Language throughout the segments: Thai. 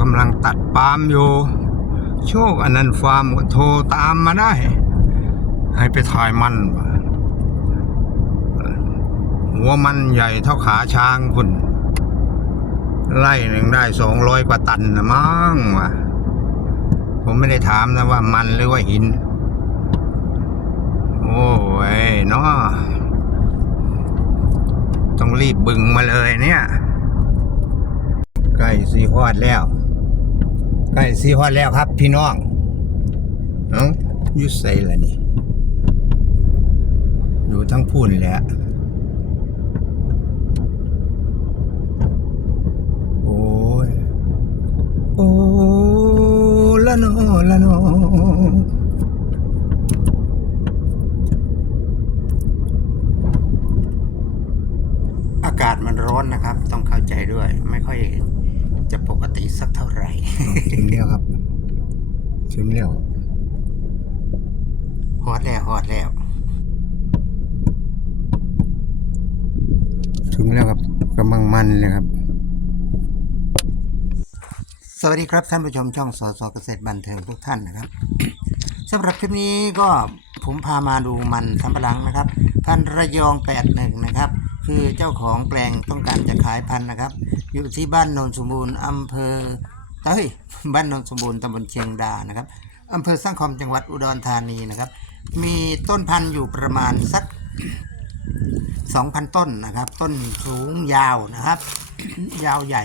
กำลังตัดปาล์มอยู่ โชคอนันต์ฟาร์มก็โทรตามมาได้ ให้ไปถ่ายมันว่ะหัวมันใหญ่เท่าขาช้างคุณไล่หนึ่งได้สองร้อยกว่าตันนะมั้งวะผมไม่ได้ถามนะว่ามันหรือว่าหิน โอ้ยเนาะต้องรีบบึงมาเลยเนี่ย ใกล้สีฮอดแล้ว ใกล้สีฮอดแล้วครับ พี่น้องเอ้าอยุใส่ละนี่ อยู่ทั้งพุ่นแหละโอ้ย โอ้ละนอละนออากาศมันร้อนนะครับ ต้องเข้าใจด้วยไม่ค่อย จะปกติสักเท่าไหร่ถึงแล้วครับถึงแล้วฮอดแล้วฮอดแล้วถึงแล้วครับกำลังมันเลยครับ สวัสดีครับท่านผู้ชมช่องสอสอเกษตรบันเทิงทุกท่านนะครับสำหรับคลิปนี้ก็ผมพามาดูมันสำปะหลังนะครับ พันธุ์ระยอง81นะครับ คือเจ้าของแปลงต้องการจะขายพันธุ์นะครับ อยู่ที่บ้านโนนสมบูรณ์อำเภอเอ้ยบ้านโนนสมบูรณ์ตำบลเชียงดานะครับอำเภอสร้างคอมจังหวัดอุดรธานีนะครับ มีต้นพันธุ์อยู่ประมาณสัก 2,000 ต้นนะครับ ต้นสูงยาวนะครับ ยาวใหญ่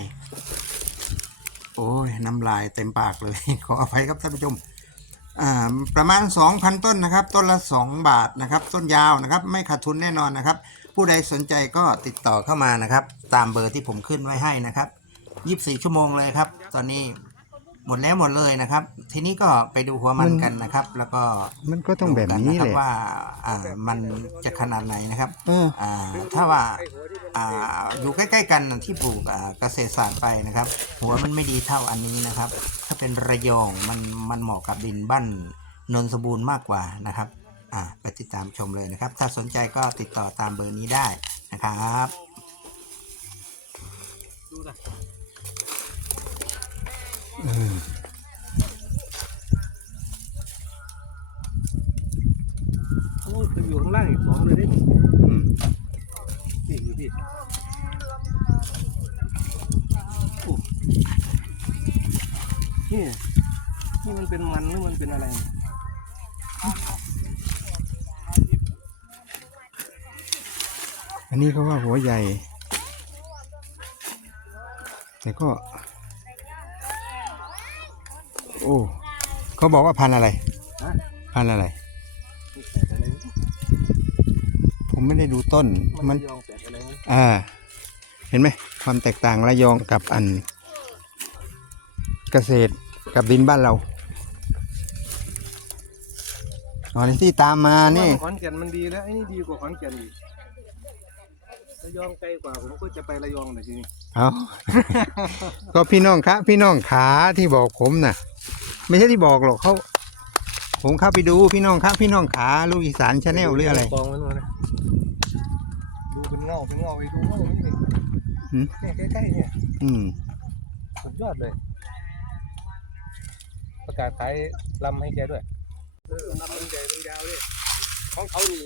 โอ้ยน้ำลายเต็มปากเลย ขออภัยครับท่านผู้ชมประมาณ 2,000 ต้นนะครับ ต้นละ 2 บาทนะครับ ต้นยาวนะครับ ไม่ขาดทุนแน่นอนนะครับ ผู้ใดสนใจก็ติดต่อเข้ามานะครับ ตามเบอร์ที่ผมขึ้นไว้ให้นะครับ24ชั่วโมงเลยครับ ตอนนี้หมดแล้วหมดเลยนะครับ ทีนี้ก็ไปดูหัวมันกันนะครับ แล้วก็มันก็ต้องแบบนี้ดูกัแหนะละครับว่าอ่ามันจะขนาดไหนนะครับเอออ่าถ้าว่าอ่าอยู่ใกล้ ๆ กันที่ปลูกอ่าเกษตรศาสตร์ไปนะครับ หัวมันไม่ดีเท่าอันนี้นะครับ ถ้าเป็นระยองมันมันเหมาะกับดินบ้านนนสมบูรณ์มากกว่านะครับ อ่าไปติดตามชมเลยนะครับ ถ้าสนใจก็ติดต่อตามเบอร์นี้ได้นะครับโอ้ยไปอยู่ข้างล่างอีกสองเลยดิอืมนี่อยู่พี่โอ้นี่นี่มันเป็นมันหรือมันเป็นอะไร อันนี้เขาว่าหัวใหญ่ แต่ก็ โอ้เขาบอกว่าพันธุ์อะไรฮะพันธุ์อะไรนี่แปดอะไรนี่ผมไม่ได้ดูต้นมัมันนยองแปดอะไรนี่อ่า เห็นไหมความแตกต่างระยองกับอัน เกษตรกับดินบ้านเราอ๋อนี่ที่ตามมานี่ขอนแก่นมันดีแล้วไอ้นี่ดีกว่าขอนแก่นอีก ระยองไกลกว่าผมก็จะไประยองหน่อยทีนี้เอา ก็พี่น้องคะพี่น้องขาที่บอกผมน่ะ ไม่ใช่ที่บอกหรอกเขาผมเข้าไปดูพี่น้องคะพี่น้องขาลูกอีสานชาแนลหรืออะไร กองมันมานะดูเป็นเงาเป็นเงาไปดูเงานี่นี่หืม เนี่ยใกล้ๆเนี่ยอืมสุดยอดเลย ประกาศขายลำให้แกด้วยเออลำมันใหญ่มันยาวเลยของเขานี่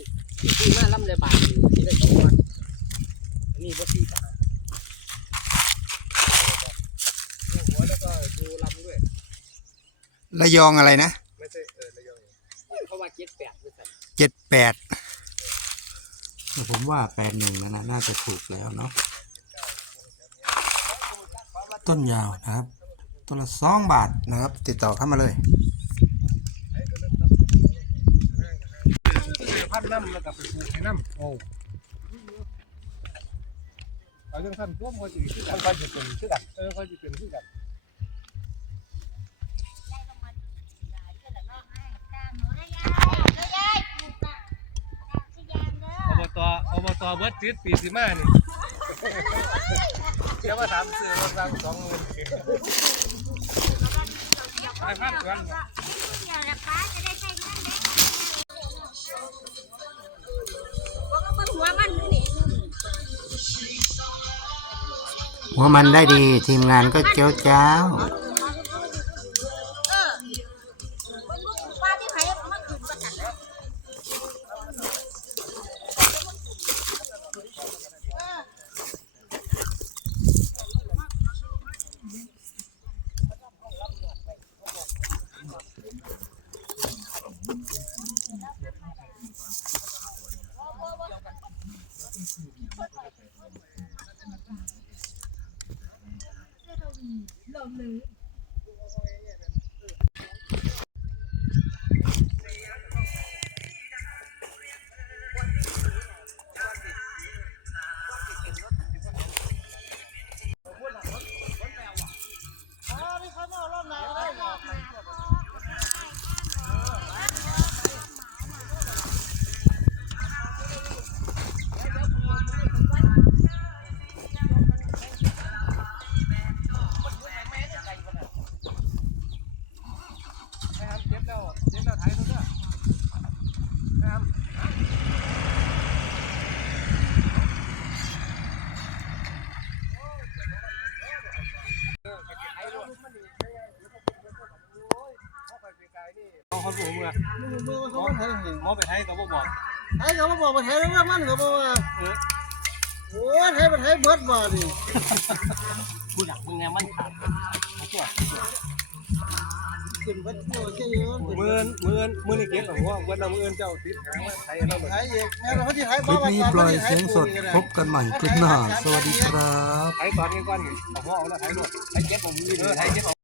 ซื้อมาลำเลยบาทนี่ที่ได้สองวันอั นนี้บ่สี่บาทดูหัวแล้วก็ดูลำด้วย ระยองอะไรนะไม่ใช่เออระยองเขาว่าเจ็ดแปดด้วยกันเจ็ดแปดผมว่าแปดหนึ่งนะน่าจะถูกแล้วเนาะต้นยาวนะครับ ต้นละสองบาทนะครับ ติดต่อเข้ามาเลยพัดน้ำแล้วก็ไปปลูกให้น้ำโอ้ เอาเรื่องท่านพวกมันจะขึ้นกันค่อยจะเป็นขึ้นกันเออค่อยจะเป็นขึ้นกันอบตอบตเบิร์ดจิตปีสิมานี่เดี๋ยวมาถามซื้อรถรังสองหมื่นไปพัดกันหัว หัวมันได้ดี ทีมงานก็เจ้าเจ้า ลม เอาเขาสูงมือมือเขาบ่ไทยหมอไปไทยก็บ่บอกไทยเขาบอกว่าไทยแล้วมันก็บอกว่าโอ้ไทยมันไทยเบิดบ่นี่กูอยากมึงไงมันขาดเอาตัวขึ้นเบิดโอ้ใช่เยอะมือมือมือนี่เก็บหรอว่าวันนั้นมือเจ้าติดหางไทยเราเลยไทยอีกแม่เราที่ไทยคลิปนี้ปล่อยเสียงสดพบกันใหม่คลิปหน้า สวัสดีครับไทยตอนนี้ก่อนนี่เอาหัวเอาแล้วไทยด้วยไทยเก็บของมือเออไทยเก็บ